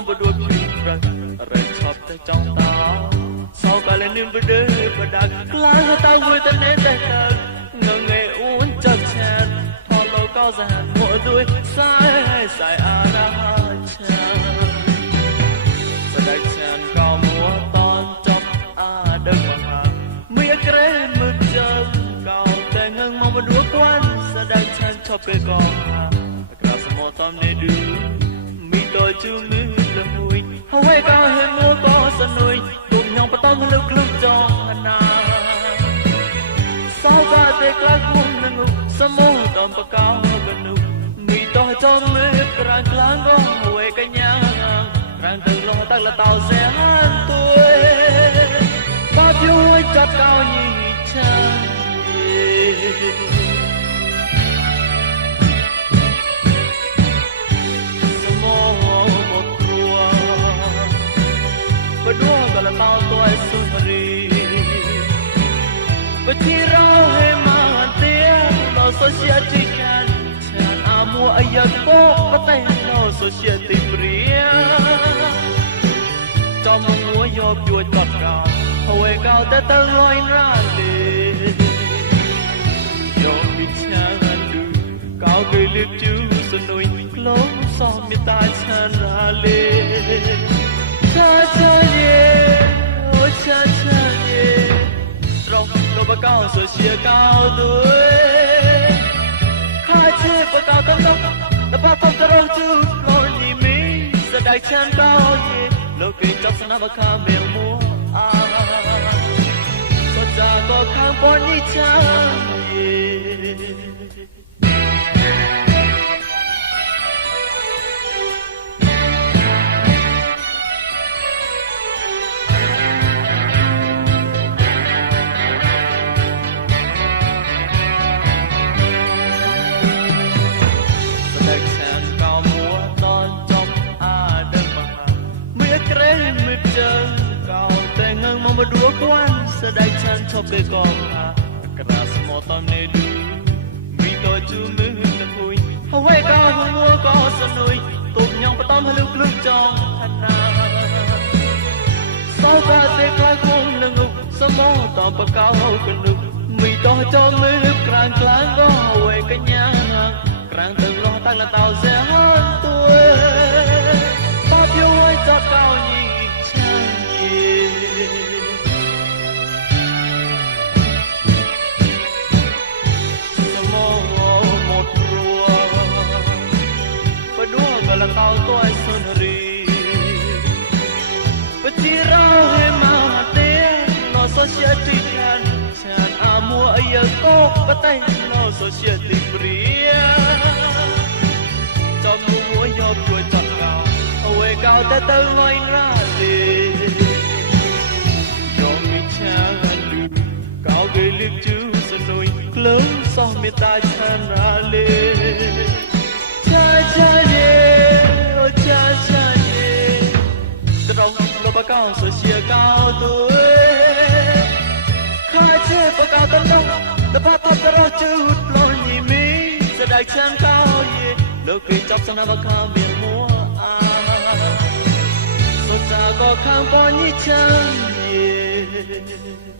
ំបដួលព្រីប្រឹងរែងឆប់តែចង់តាសោកលែងនឹងបដើបដាក់ក្លាយទៅវិញទៅណេតែងងែអូនចាប់ឆានផលលោកក៏សានមកដូចសាយសាយអានាបេកកោក្រាសមកតាមនេះឌឺដោយជឿនឿនមួយហើយក៏ហេមួយក៏សនុយគុំញោមបតំលើក្នុងចងណាសាយបាទេក្លាយគុំនឹងសមុំតំបកោកនុមីតោះចំលើក្រាន់ក្លាងក៏មួយកញ្ញាក្រាន់ទៅលងតឹកលតោសែហានទួយបាទយួយចាត់កោញីូសៀតិកានឆានអាមួអាយកពបតៃណូសូសៀតិព្រៀចំងួយយកជួយកត់ក្រោហើយកោតតើលយរ៉ាទេយកពីឆានអឌូកោគេលិបជូសនុយលោកសោមេតាឆានរ៉ាលេឆាឆាយេអូឆាឆាយេត្រង់លោកបកោសូសៀកោទួយើជាបតាតំណដល់បាត់ទៅរស់ជូនលោកនេះមិនសដៃចាំដល់យេលោកគេចង់ស្នាមកាមេលមួអាសត្វតកខាងបងនេះចាដួលគួនស្តាយឆានឈប់ទៅកងថាក្រាស់មកតនេះមិនទៅជំនឿទៅគួយអ្វីក៏គួរក៏សនុយទូនញ៉ងបតំហើយខ្លួនចង់ថាណាសោកតែគួយគុំនឹងសមោតបកោគនុមិនទៅចង់មើលក្រាំងខ្លាំងក៏អ្វីកញ្ញាក្រាំងទៅលោះតាំងតោសេះហើយទៅ society ឆានអាមួយឯងក៏បតែ no society ព្រៀចំមួយយកជួយចាត់ការអ្វីកៅតែទៅលុយរ៉ាទេយកមិនឆានលុកៅគេលឹកជួយសុយក្លឹងសោះមេតាឆានណាលីតបតតរោចជូតលោញីមីសដៅចាំកោយេលោកពេលចប់សំណាក់ខាមានមួអាសុចាក៏ខាំបងញីចាំយេ